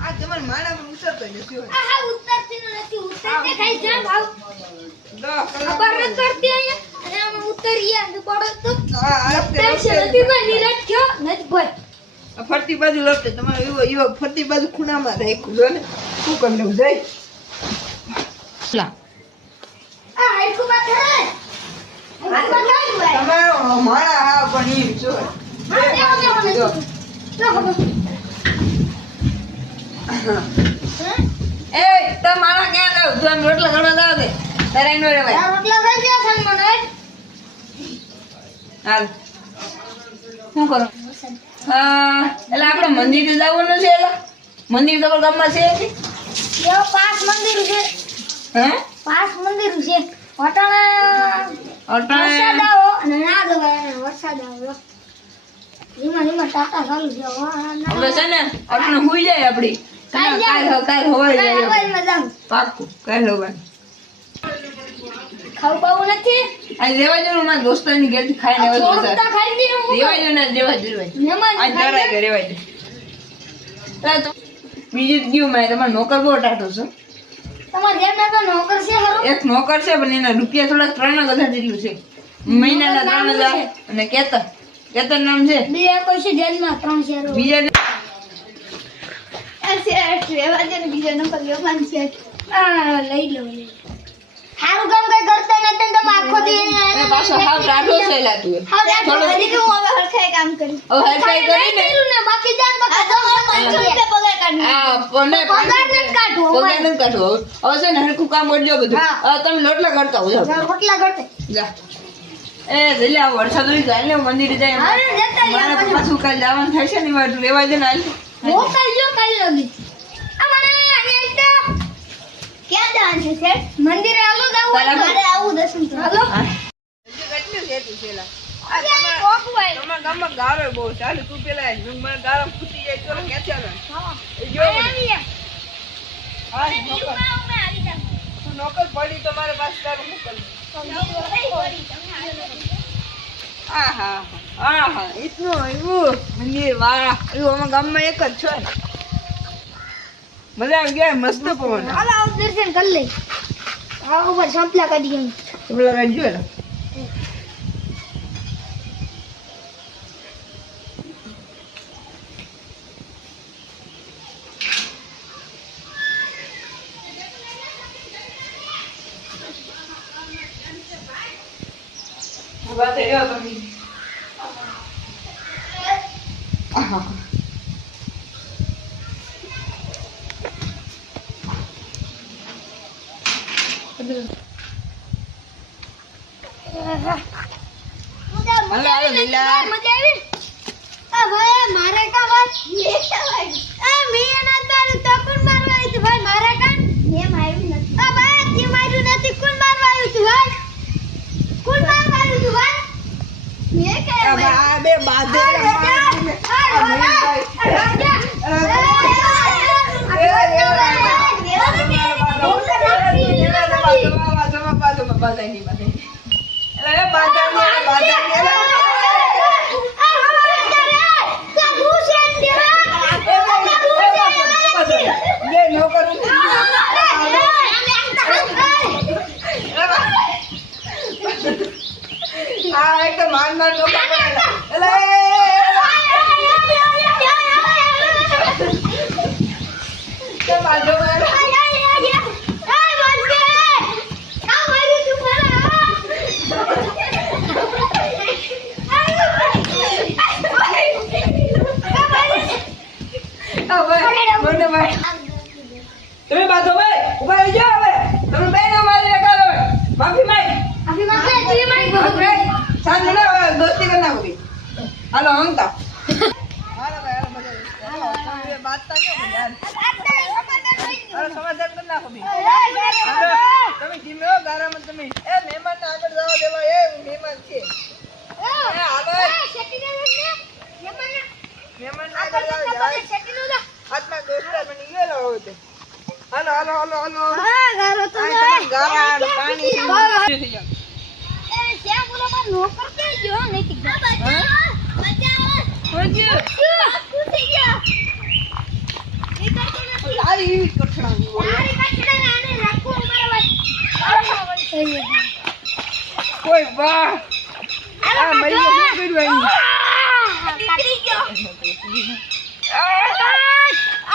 આ તમાર માણા પર ઉતરતો નથી આ હા ઉતરતી નથી ઉતરતે ખાઈ જામ આવ દો ખબર ન કરતી અહીંયા અને આમ ઉતરીયા તો પડો તો હા નથી ભાઈ નિરાત થયો નથી ભાઈ ફરતી બાજુ લપટે તમારે એવો ફરતી બાજુ ખૂણામાં રાખ્યું જો ને શું કરી લઉં જાય લા આ આખું માથે તમારો માણા હા પણ ઈ જો એ તો માણા ક્યાં જાવ તું આમ રોટલા ઘણો જાવ દે તારે નો રેવાય રોટલા ખાઈ ગયા છે મને હાલ શું કરો એટલે આપણે મંદિરે જવાનું છે એલા મંદિર તો ગામમાં છે કે યો પાસ મંદિર છે હે પાસ મંદિર છે વરસાદ આવો અને ના ગવાય વરસાદ આવો ધીમા ટાટા ચાલુ છે હવે છે ને આપણે હુઈ જાય આપડી કાલ હવાઈ જાય પાક્કું કાલ હવાઈ ખાવું પાવું નથી આ રેવા જવાનું મારા દોસ્તાની ઘરેથી ખાઈને આવ્યો છું થોડુંક ખાઈ દીધું રેવા જો ને રેવા મહેમાન આજ જરાય કે રેવા દે તો બીજું ગયું મેં તમારો નોકર બહુ ટાટો છે તમારા ઘરના તો નોકર છે ખરો એક નોકર છે પણ એના રૂપિયા થોડા 3000 જેટલું છે મહિનાના 3000 અને કેતન નામ છે બીજા કોઈ છે જેલમાં 3000 બીજા રેવા દે ને બીજો નંબર મહેમાન છે આ લઈ લો હારું કામ કઈ કરતા નથી તમે આખો દી પાછો હાવ ટાટો છે લાતું થોડું હજી હું હવે હરખાઈ કામ કરી હવે હરખાઈ કરીને ને બાકી જાન બાકી તો 500 રૂપિયા પગાર કાઢી આ પને પગાર નથી કાઢવો પગાર નથી કાઢવો હવે છે ને હરખું કામ કરજો બધું હવે તમે લોટલા કરતા હો જાઓ રોટલા કરતે જા એ જલ્દી આ વરસાદ ઉઈ જાય ને મંદિરે જાય અરે જતા મારે તો પાછું કાલ જવાનું થશે ને મારે રેવા દે ને હાલ હું કાઈ લગી અમારે અહીંયા ક્યાં જવાનું છે સેટ મંદિરે આલો જાવું મારે આવું દર્શન હાલો કેટલું સેતું છેલા તમારા ગામમાં ગારો બહુ ચાલે તું પેલા મને ગારો ફૂટી જાય તો ક્યાંથી આવે જો હા તું નોકર પડી તો મારે પાસે તારું મોકલ આહા ઇતનું એવું મંદિર વાહ એવું અમારા ગામમાં એક જ છે મજા આવી ગયા મસ્ત પવન હાલો આવ દર્શન કરી લઈ આ ઉપર સંપલા કાઢી ગઈ પેલા કાઢજો ને વાત એ રહ્યો તમે મજા આવી આ ભાઈ મારે કા વાત આ મે ના તારું તો કોણ મારવા આવ્યું તું ભાઈ મારા કા મે માર્યું નથી આ ભાઈ તે માર્યું નથી કોણ મારવા આવ્યું તું ભાઈ કોણ મારવા આવ્યું તું ભાઈ મે કે આ બે બાધે માન તમે બાધો ભાઈ ઉભા રહી જાઓ હવે તમે બે ના મારી લગાડો માફી માંગ સાંજ ને દોસ્તી કર નાખો હાલો હંગતા હાલો ભાઈ હાલો તમે બાત તા ક્યો યાર અરે સમાધાન કર નાખો તમે જીમે હો ગારામાં તમે એ મહેમાન ને આગળ જવા દેવા એ મહેમાન છે એ હાલો મહેમાન આગળ જાવ હાથમાં દોસ્તા બની ગયેલો હોય તે હાલો હાલો હાલો હાલો હા ગારો તો ગારા પાણી થઈ જાવ એ શ્યામ બોલો માર નોકર કે જો નૈતિક બચાવો હોજી ખુશ થઈ ગયા કઠણાવી બોલો. તારી કચડા આને રાખો અમારા ભાઈ કોઈ વાહ આ મરી ગયો શું કર્યું દીકરી ગયો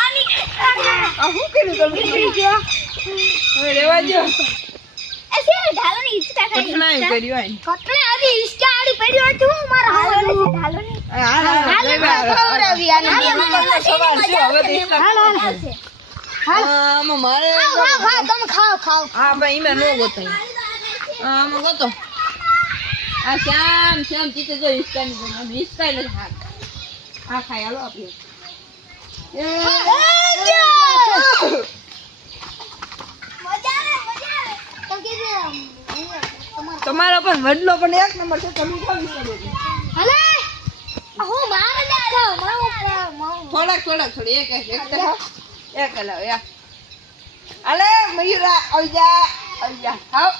આની? આની આ શું કર્યું તમે? દીકરી ગયો હવે રહેવા દો. એસે ઢાલોની ઈચ્છા કરી કઠણાવી કર્યું આની. કટલે આદી ઈચ્છા આડી પડ્યો હતું મારા હાલો ઢાલોની આમાં મારે તમે ખાઓ હા ભાઈ એમાં નો ગોતો આમાં ગોતો આ શ્યામ ચીતે જો હિસ્કાની જો આમ હિસ્કાઈ નથી હાથ આ ખાય હાલો આપણે તમારો પણ વડલો પણ એક નંબર છે તમે ખાવી શકો થોડાક એક હલાવ યા અલે મયુરા આવી જા ખાવ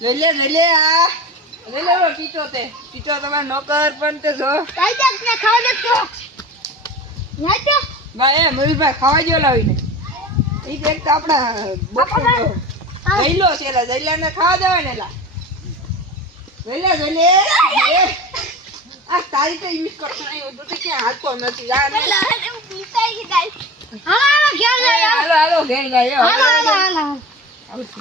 લઈ લે આ લઈ લે પીટો તમારો નોકર પણ તે જો ભાઈ એ મયુરભાઈ ખાવા જો લાવીને ઈ તો એક તો આપણા બપોર જઈલો છે એલા જઈલાને ખાવા દેવાય ને એલા જઈલે આ તારી તો યુઝ કરતો નહીં તો ક્યાં હાલતો નથી આ ને હાલો ઘેર જાય આવશે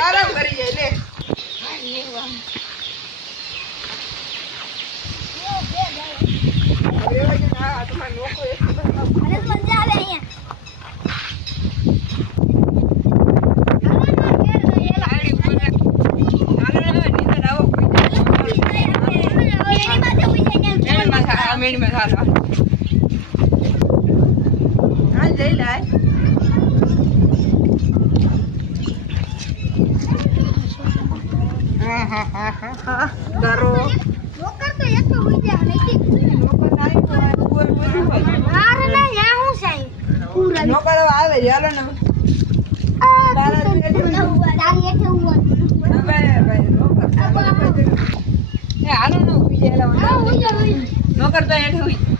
આરામ કરી જાય લે તમારે લોકો એક મેળમાં ખાવા હા જઈ લાય કરો નોકર તો એક તો હોઈ જાય નહીં નોકર નાઈ હોય ઉપર બધું હોય મારે ના યા હું સાઈ પૂરા નોકર આવે છે હાલો ને તારા તારી એઠે ઉવા ભાઈ નોકર એ હાલો ને ઉઈ જાય હા હોઈ જાય નોકર તો હેઠ હોય